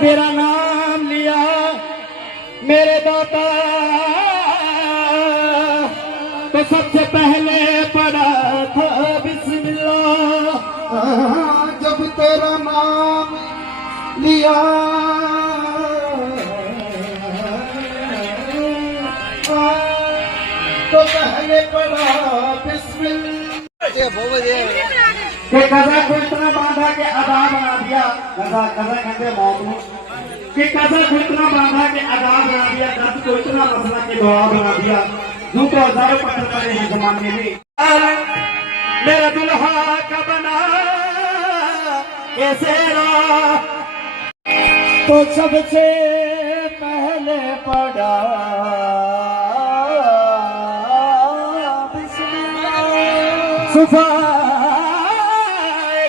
تیرا نام لیا میرے داتا تو سب سے پہلے پڑا تھا بسم اللہ۔ جب تیرا نام لیا۔ تو پہلے پڑا بسم اللہ۔ کہ قضا کو اتنا باندھا کہ ادا کہتے موت کو کہ قضا کو اتنا باندھا کہ ادا بنا دیا درد کو اتنا مسئلہ کہ دعا بنا دیا جو تو ہزاروں پتھر پڑے ہیں زمانے میں میرا دلہا کا بنا کیسے را تو سب سے پہلے پڑا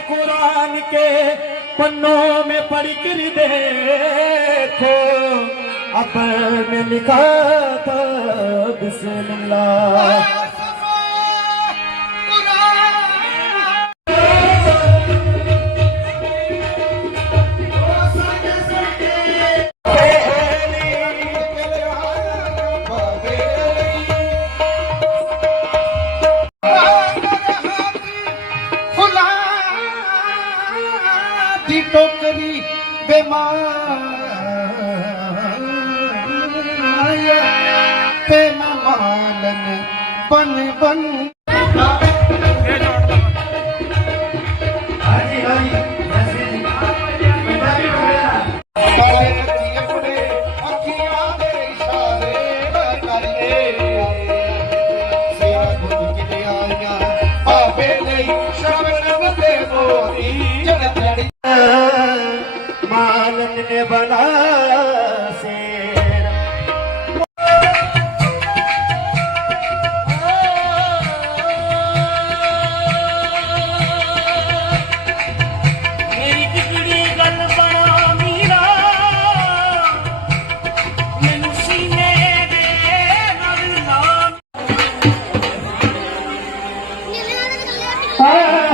قرآن کے پنوں میں پڑھ کر دیکھو اپر میں لکھا تھا بسم اللہ۔ ਦੀ ਟੋਕਰੀ ਬਿਮਾਰ ਤੇ ਮੈਂ ਮਾਲਨ ਬਨ ਬਨ ਹਾਜੀ ਹਾਜੀ। ਜੀ। ਪੰਜਾਬੀ ਹੋ Bye.